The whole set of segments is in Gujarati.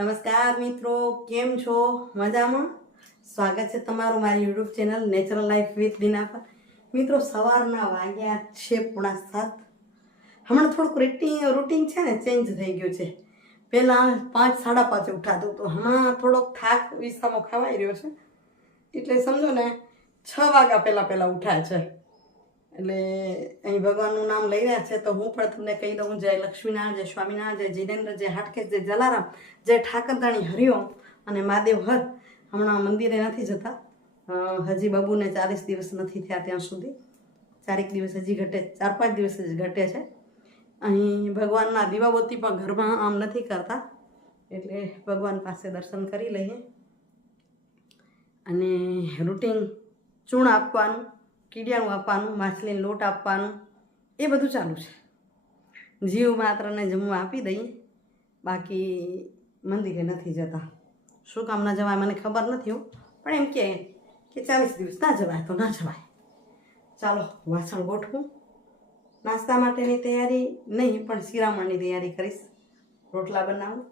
નમસ્કાર મિત્રો, કેમ છો? મજામાં? સ્વાગત છે તમારું મારી YouTube channel natural life with Dina પર. મિત્રો, સવારના વાગ્યા છે 6:45. હમણાં થોડુંક રૂટીન છે ને ચેન્જ થઈ ગયું છે. પહેલાં 5 સાડા 5 ઉઠાતું તો હમણાં થોડોક થાક વિસામો ખવાઈ રહ્યો છે. એટલે સમજો ને 6 વાગ્યા પહેલાં ઉઠાય છે. એટલે અહીં ભગવાનનું નામ લઈ રહ્યા છે તો હું પણ તમને કહી દઉં, જય લક્ષ્મીનારાયણ, જય સ્વામિનારાયણ, જય જીનેન્દ્ર, જય હાટકેશ, જય જલારામ, જય ઠાકરધાણી, હરિઓમ અને મહાદેવ હર. હમણાં મંદિરે નથી જતા, હજી બાબુને 40 દિવસ નથી થયા ત્યાં સુધી. 4 દિવસ હજી ઘટે, 4-5 દિવસ જ ઘટે છે. અહીં ભગવાનના દીવાબત્તી પણ ઘરમાં આમ નથી કરતા, એટલે ભગવાન પાસે દર્શન કરી લઈએ. અને રૂટીન ચૂણ આપવાનું, કીડિયાનું આપવાનું, માછલીને લોટ આપવાનું, એ બધું ચાલુ છે. જીવ માત્રને જમવા આપી દઈએ, બાકી મંદિરે નથી જતા. શું કામ ના જવાય મને ખબર નથી હો, પણ એમ કે 40 દિવસ ના જવાય તો ના જવાય. ચાલો વાસણ ગોઠવું. નાસ્તા માટેની તૈયારી નહીં, પણ શિરામણની તૈયારી કરીશ. રોટલા બનાવું,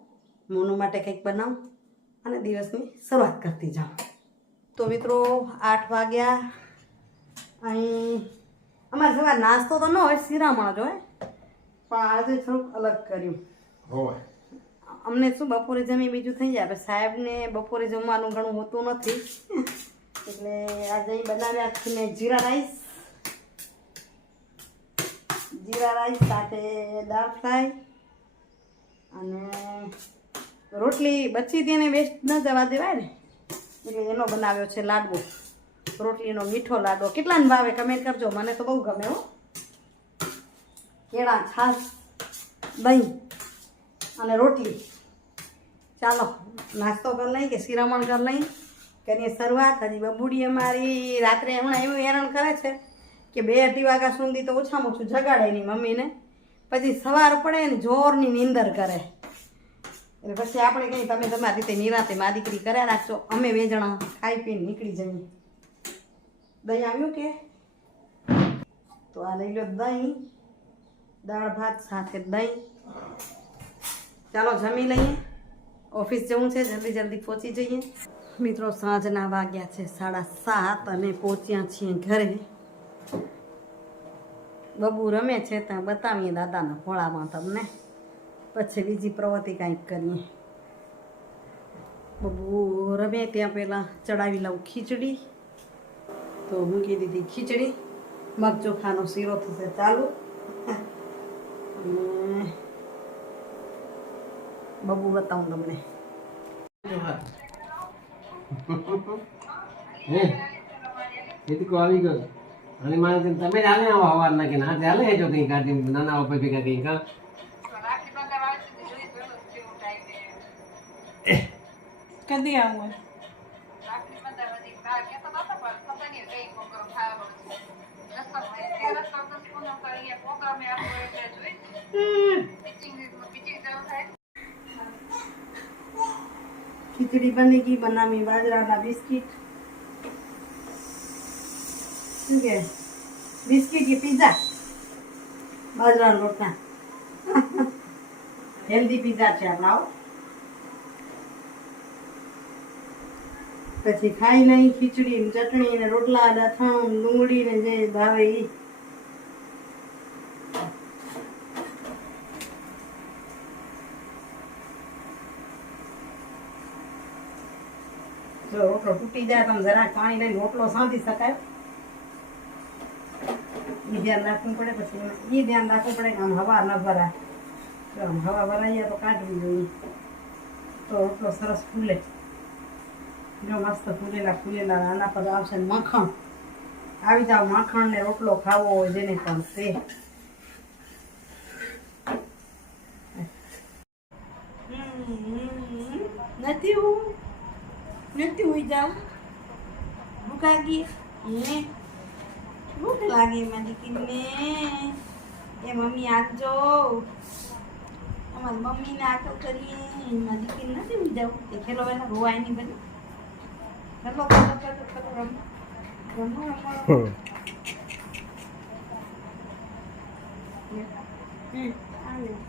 મોનું માટે કંઈક બનાવું અને દિવસની શરૂઆત કરતી જાઉં. તો મિત્રો 8 વાગ્યા. અહીં અમારે સવાર નાસ્તો તો ન હોય, શિરામણ જ હોય, પણ આજે થોડુંક અલગ કર્યું હોય. અમને શું બપોરે જમી બીજું થઈ જાય, સાહેબને બપોરે જમવાનું ઘણું હોતું નથી, એટલે આજે બનાવ્યા છે મેં જીરા રાઈસ સાથે દાળ ફ્રાય અને રોટલી બચી હતી એને વેસ્ટ ન જવા દેવાય ને, એટલે એનો બનાવ્યો છે લાડવો. રોટલીનો મીઠો લાડવો. કેટલાને ભાવે કમેન્ટ કરજો, મને તો બહુ ગમે હો. કેળા, છાશ, દહીં અને રોટલી. ચાલો નાસ્તો કરી લઈ કે શિરામણ કરી લઈ, કરીએ શરૂઆત. હજી બબુડી અમારી રાત્રે હમણાં એવું હેરાન કરે છે કે 2-2:30 વાગ્યા સુધી તો ઓછામાં ઓછું જગાડે એની મમ્મીને, પછી સવાર પડે ને જોરની નીંદર કરે. એટલે પછી આપણે કંઈ તમે તમારી રીતે નિરાતે મા દીકરી કર્યા રાખજો, અમે 2 જણા ખાઈ પીને નીકળી જઈએ. દહીં આવ્યું કે? તો આ લઈ લો દહીં, દાળ ભાત સાથે દહીં. ચાલો જમી લઈએ, ઓફિસ જવું છે, જલ્દી પહોંચી જઈએ. મિત્રો, સાંજના વાગ્યા છે 7:30 અને પહોંચ્યા છીએ ઘરે. બબુ રમે છે ત્યાં બતાવીએ દાદાના ખોળામાં તમને, પછી બીજી પ્રવૃત્તિ કાંઈક કરીએ. બબુ રમે ત્યાં પહેલાં ચડાવી લઉં ખીચડી, તો મૂકી દીધી ખીચડી. મગ ચોખાનો શીરો થશે ચાલુ. અને બબુ બતાવું તમને. આવી ગયો અને મારે તમે ચાલે હવાર ના કે ના ચાલે જો કઈ કાઢી નાના ઉપર ભેગા કઈ કા કદી આવું ખીચડી બની ગઈ. બનાવી બાજરાના બિસ્કિટ. શું કે બિસ્કિટ કે પીઝા? બાજરાના લોટના હેલ્ધી પીઝા છે આપણા. પછી ખાઈ લઈ ખીચડી, ચટણી ને રોટલા, અથાણું, ડુંગળી ને જે ભાવે એ. જો રોટલો તૂટી જાય તો જરાક પાણી લઈને રોટલો સાંધી શકાય. એ ધ્યાન રાખવું પડે. પછી એ ધ્યાન રાખવું પડે કે આમ હવા ન ભરાય. જો આમ હવા ભરાઈ તો કાઢવી જોઈએ, તો રોટલો સરસ ફૂલે. જો મસ્ત ફૂલેલા આના પર આવશે મખણ. આવી જાવ, માખણ ને રોટલો ખાવો હોય જેને પણ તે. નથી હોઈ જાવ. ભૂખ લાગી ને? ભૂખ લાગી મારી દીકરીને. એ મમ્મી આપજો, અમારી મમ્મીને આટો કરીએ. મારી દીકરી નથી હોઈ જાવ. તે ખેલો વેલા રોવાય નહીં બધી. ખેલો રમો.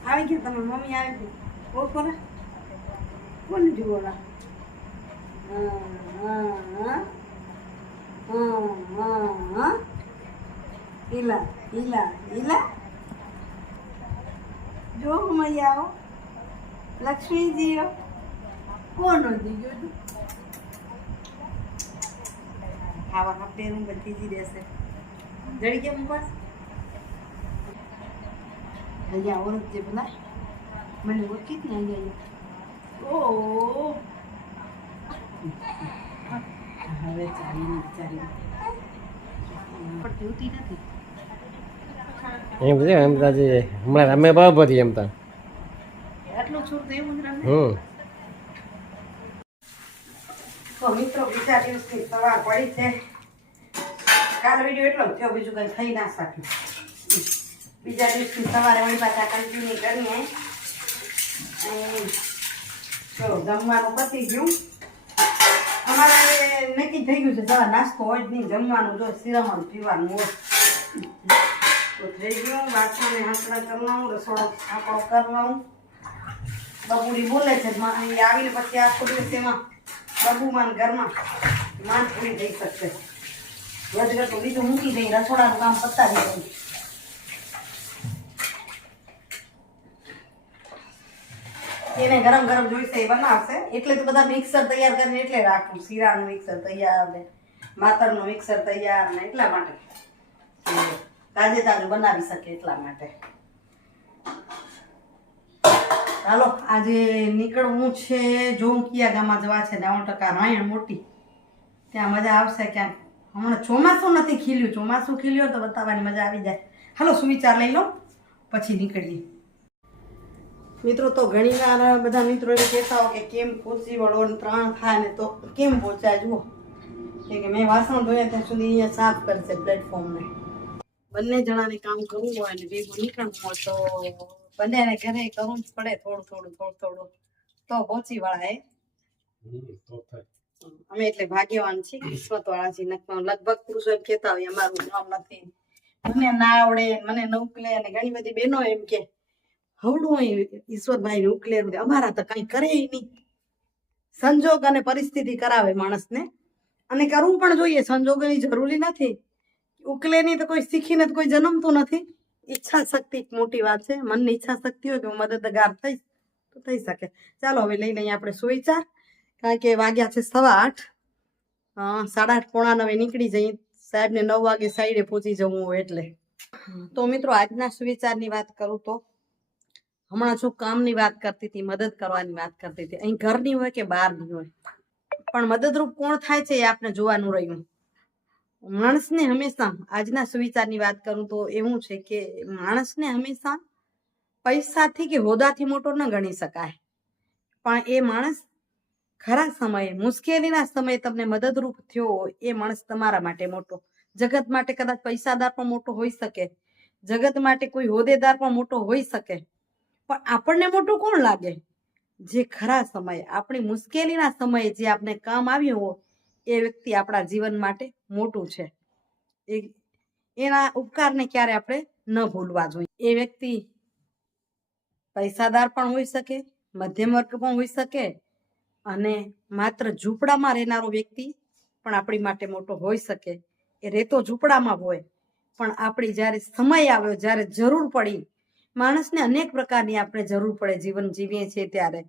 આવી ગયા તમે, મમ્મી આવી ગઈ. બહુ ખરા કોણ જુઓલા ઈલા ઈલા ઈલા જો મૈયા આવો લક્ષ્મીજી કોણ જીજો તું ખાવા ખાપેનું બધી જ રહેશે જડી કેમ બસ અહીંયા ઓળખ જે બોલા મને ઓળખી જ નહીં અહીંયા ઓ હવે ચાલીને વિચારી પણ જોતી નથી એમ છે એમ તાજી હમણાં અમે બરાબર હતી એમ તા આટલું છૂટ એવું જ રમે હમ તો મિત્રો બીજા દિવસની સવાર પડી છે કાલ વિડીયો એટલો જ થયો બીજું કંઈ થઈ ના શક્યું બીજા દિવસની સવારે વળી પાછા કન્ટિન્યુ કરીએ અને જો જમવાનું પતી ગયું અમારે નક્કી થઈ ગયું છે જવા નાસ્તો હોય જ નહીં જમવાનું જો શિરામણ પીવાનું હોય તો થઈ ગયું વાસણને હાંકડા કરવાનું રસોડો આપણો કરવાનું બબુડી બોલે છે અહીં આવીને પછી આખો દિવસ એમાં બબુમાન ઘરમાં માંડ પૂરી થઈ શકશે વધઘર તો બીજું મૂકી દઈ રસોડાનું કામ પતાવી દઉં એને ગરમ ગરમ જોઈશે એ બનાવશે એટલે તો બધા મિક્સર તૈયાર કરીને એટલે રાખવું શીરાનું મિક્સર તૈયાર ને માતરનું મિક્સર તૈયાર ને એટલા માટે તાજે તાજું બનાવી શકે એટલા માટે હાલો આજે નીકળવું છે જોઉં કયા ગામમાં જવા છે 90% રાયણ મોટી ત્યાં મજા આવશે ક્યાંક હમણાં ચોમાસું નથી ખીલ્યું ચોમાસું ખીલ્યું તો બતાવવાની મજા આવી જાય હાલો સુવિચાર લઈ લો પછી નીકળીએ મિત્રો તો ઘણી વાર બધા મિત્રો એમ કહેતા હોય કે કેમ ખુરશી વળો ને 3 થાય ને તો કેમ પહોંચાય જુઓ કે મેં વાસણ ધોયા ત્યાં સુધી અહીંયા સાફ કરશે પ્લેટફોર્મને બંને જણાને કામ કરવું હોય ને ભેગું નીકળવું હોય તો બંનેને ઘરે કરવું જ પડે થોડું થોડું તો પહોંચી વળાય અમે એટલે ભાગ્યવાન છીએ કિસ્મત વાળા છીએ લગભગ પુરુષો એમ કહેતા હોય અમારું કામ નથી મને ના આવડે મને ન ઉકલે અને ઘણી બધી બહેનો એમ કે હવડું હોય ઈશ્વરભાઈ ને ઉકલેરું અમારા તો કઈ કરે નહીં સંજોગ અને પરિસ્થિતિ કરાવે માણસને અને કરવું પણ જોઈએ સંજોગોની જરૂરી નથી ઉકલે નહીં તો કોઈ શીખીને તો કોઈ જન્મતું નથી ઈચ્છા શક્તિ એક મોટી વાત છે મનની ઈચ્છા શક્તિ હોય કે હું મદદગાર થઈશ તો થઈ શકે ચાલો હવે લઈ લઈએ આપણે સુવિચાર કારણ કે વાગ્યા છે 8:15 8:30 પોણા 9 નીકળી જઈએ સાહેબને 9 વાગે સાઈડે પહોંચી જવું હોય એટલે તો મિત્રો આજના સુવિચારની વાત કરું તો હમણાં જો કામની વાત કરતી હતી મદદ કરવાની વાત કરતી હતી અહીં ઘરની હોય કે બહારની હોય પણ મદદરૂપ કોણ થાય છે એ આપણે જોવાનું રહ્યું માણસને હંમેશા આજના સુવિચારની વાત કરું તો એવું છે કે માણસને હંમેશા પૈસાથી કે હોદાથી મોટો ન ગણી શકાય પણ એ માણસ ખરા સમયે મુશ્કેલીના સમયે તમને મદદરૂપ થયો હોય એ માણસ તમારા માટે મોટો જગત માટે કદાચ પૈસાદાર પણ મોટો હોઈ શકે જગત માટે કોઈ હોદેદાર પણ મોટો હોઈ શકે પણ આપણને મોટું કોણ લાગે જે ખરા સમયે આપણી મુશ્કેલીના સમયે જે આપણે કામ આવ્યું હોય એ વ્યક્તિ આપણા જીવન માટે મોટું છે એના ઉપકારને ક્યારે આપણે ન ભૂલવા જોઈએ એ વ્યક્તિ પૈસાદાર પણ હોઈ શકે મધ્યમ વર્ગ પણ હોઈ શકે અને માત્ર ઝૂંપડામાં રહેનારો વ્યક્તિ પણ આપણી માટે મોટો હોઈ શકે એ રહેતો ઝૂંપડામાં હોય પણ આપણી જ્યારે સમય આવ્યો જ્યારે જરૂર પડી માણસને અનેક પ્રકારની આપણે જરૂર પડે જીવન જીવીએ છીએ ત્યારે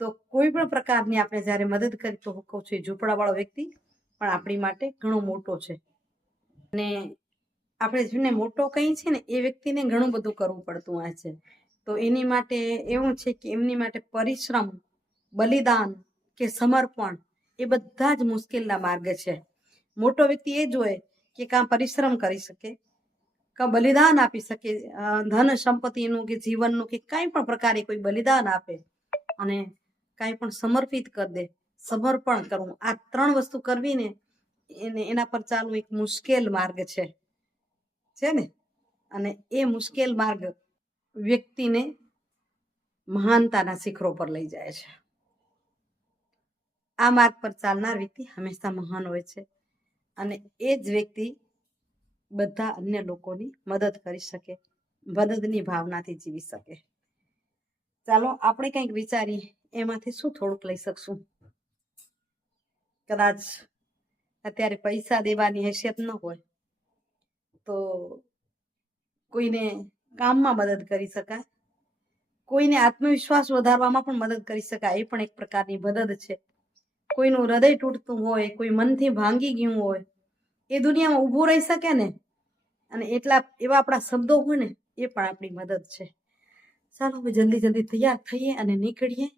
તો કોઈ પણ પ્રકારની આપણે જ્યારે મદદ કરી તો હું કહું છું ઝૂંપડાવાળો વ્યક્તિ પણ આપણી માટે ઘણો મોટો છે અને આપણે જેને મોટો કહીએ છીએ ને એ વ્યક્તિને ઘણું બધું કરવું પડતું હોય છે તો એની માટે એવું છે કે એમની માટે પરિશ્રમ બલિદાન કે સમર્પણ એ બધા જ મુશ્કેલના માર્ગ છે મોટો વ્યક્તિ એ જ હોય કે કાં પરિશ્રમ કરી શકે કાં બલિદાન આપી શકે ધન સંપત્તિનું કે જીવનનું કે કાંઈ પણ પ્રકારે કોઈ બલિદાન આપે અને કાંઈ પણ સમર્પિત કરી દે સમર્પણ કરવું આ 3 વસ્તુ કરવી ને એના પર ચાલવું એક મુશ્કેલ માર્ગ છે ને અને એ મુશ્કેલ માર્ગ વ્યક્તિને મહાનતાના શિખરો પર લઈ જાય છે આ માર્ગ પર ચાલનાર વ્યક્તિ હંમેશા મહાન હોય છે અને એ જ વ્યક્તિ બધા અન્ય લોકોની મદદ કરી શકે મદદની ભાવનાથી જીવી શકે ચાલો આપણે કંઈક વિચારીએ એમાંથી શું થોડુંક લઈ શકશું. કદાચ અત્યારે પૈસા દેવાની હેસિયત ન હોય તો કોઈને કામમાં મદદ કરી શકાય, કોઈને આત્મવિશ્વાસ વધારવામાં પણ મદદ કરી શકાય. એ પણ એક પ્રકારની મદદ છે. કોઈનું હૃદય તૂટતું હોય, કોઈ મનથી ભાંગી ગયું હોય, એ દુનિયામાં ઊભું રહી શકે ને, અને એવા આપણા શબ્દો હોય ને, એ પણ આપણી મદદ છે. ચાલો હવે જલ્દી જલ્દી તૈયાર થઈએ અને નીકળીએ.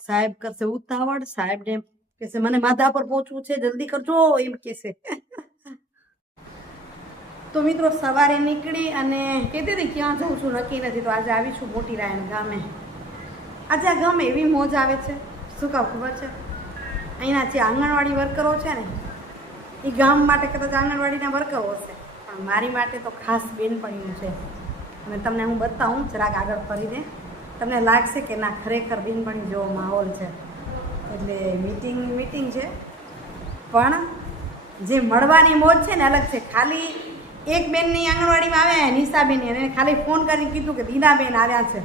સાહેબ કરશે ઉતાવળ, સાહેબને કહેશે મને માધા પર પહોંચવું છે, જલ્દી કરજો એમ કહેશે. તો મિત્રો સવારે નીકળી અને કહેતી હતી ક્યાં જાઉં છું નક્કી નથી, તો આજે આવીશું મોટી રાયણ ગામે. આજે આ ગામ એવી મોજ આવે છે, શું કહું ખબર છે, અહીંના જે આંગણવાડી વર્કરો છે ને, એ ગામ માટે કદાચ આંગણવાડીના વર્કરો હશે, પણ મારી માટે તો ખાસ બેનપણીઓ છે. અને તમને હું બતાવું જરાક આગળ ફરીને, તમને લાગશે કે ના ખરેખર બેનપણી જેવો માહોલ છે. એટલે મીટિંગ છે, પણ જે મળવાની મોજ છે ને અલગ છે. ખાલી એક બેનની આંગણવાડીમાં આવ્યા, નિશાબેન, એને ખાલી ફોન કરીને કીધું કે દીનાબેન આવ્યા છે,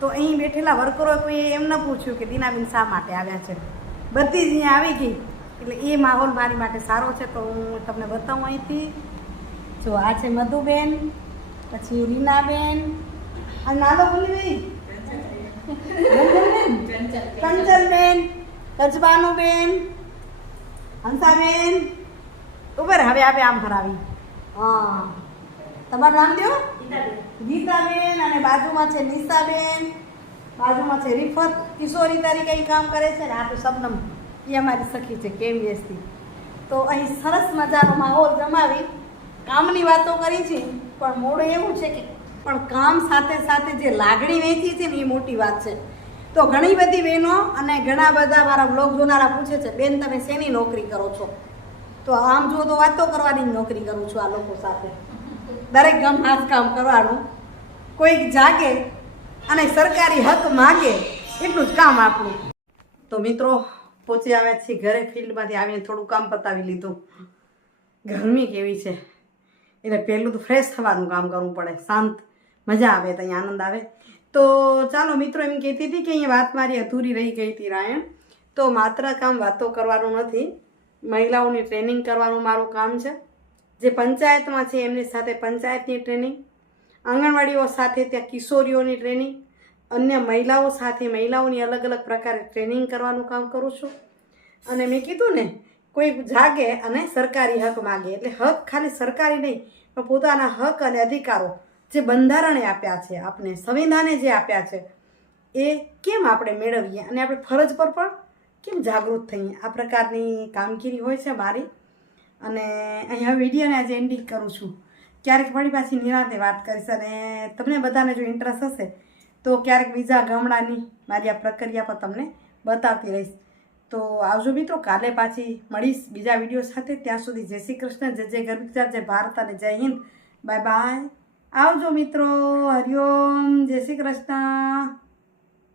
તો અહીં બેઠેલા વર્કરોએ કોઈ એમ ન પૂછ્યું કે દીનાબેન શા માટે આવ્યા છે. બધી જ અહીંયા આવી ગઈ. એટલે એ માહોલ મારી માટે સારો છે. તો હું તમને બતાવું અહીંથી. જો આ છે મધુબેન, પછી રીનાબેન, આ નાનો બોલી કંચનબેન, કચબાનુબેન, હંસાબેન, ઉપર હવે આપે આમ ફરાવી. હા, તમારું નામ દો. ગીતાબેન. અને બાજુમાં છે નિશાબેન, બાજુમાં છે રિફત, કિશોરી તરીકે કામ કરે છે ને. આ તો શબનમ, એ અમારી સખી છે કેવીએસથી. તો અહીં સરસ મજાનો માહોલ જમાવી કામની વાતો કરી છે, પણ મોડું એવું છે કે પણ કામ સાથે સાથે જે લાગણી વેચી છે ને એ મોટી વાત છે. તો ઘણી બધી બહેનો અને ઘણા બધા મારા બ્લોગ જોનારા પૂછે છે બેન તમે શેની નોકરી કરો છો? તો આમ જુઓ તો વાતો કરવાની જ નોકરી કરું છું આ લોકો સાથે. દરેક ગામ હાથ કામ કરવાનું, કોઈક જાગે અને સરકારી હક માગે એટલું જ કામ આપણું. તો મિત્રો પહોંચી આવ્યા છીએ ઘરે. ફિલ્ડમાંથી આવીને થોડું કામ પતાવી લીધું. ગરમી કેવી છે એટલે પહેલું તો ફ્રેશ થવાનું કામ કરવું પડે, શાંત મજા આવે તો અહીંયા આનંદ આવે. તો ચાલો મિત્રો, એમ કહેતી હતી કે અહીંયા વાત મારી અધૂરી રહી ગઈ હતી રાયણ. તો માત્ર કામ વાતો કરવાનું નથી, મહિલાઓની ટ્રેનિંગ કરવાનું મારું કામ છે. જે પંચાયતમાં છે એમની સાથે પંચાયતની ટ્રેનિંગ, આંગણવાડીઓ સાથે ત્યાં કિશોરીઓની ટ્રેનિંગ, અન્ય મહિલાઓ સાથે મહિલાઓની અલગ અલગ પ્રકારે ટ્રેનિંગ કરવાનું કામ કરું છું. અને મેં કીધું ને કોઈ જાગે અને સરકારી હક માગે, એટલે હક ખાલી સરકારી નહીં પણ પોતાના હક અને અધિકારો જે બંધારણે આપ્યા છે, આપણે સંવિધાને જે આપ્યા છે, એ કેમ આપણે મેળવીએ અને આપણે ફરજ પર પણ કેમ જાગૃત થઈએ. આ પ્રકારની કામગીરી હોય છે મારી. અને અહીંયા વિડીયોને આજે એન્ડિંગ કરું છું. ક્યારેક વળી પાછી નિરાંતે વાત કરીશ, અને તમને બધાને જો ઇન્ટરેસ્ટ હશે તો ક્યારેક બીજા ગામડાની મારી આ પ્રક્રિયા પર તમને બતાવતી રહીશ. તો આવજો મિત્રો, કાલે પાછી મળીશ બીજા વિડીયો સાથે. ત્યાં સુધી જય શ્રી કૃષ્ણ, જય જય ગરવી ગુજરાત, જય ભારત અને જય હિન્દ. Bye bye. આવજો મિત્રો. હરિઓમ. જય શ્રી કૃષ્ણ.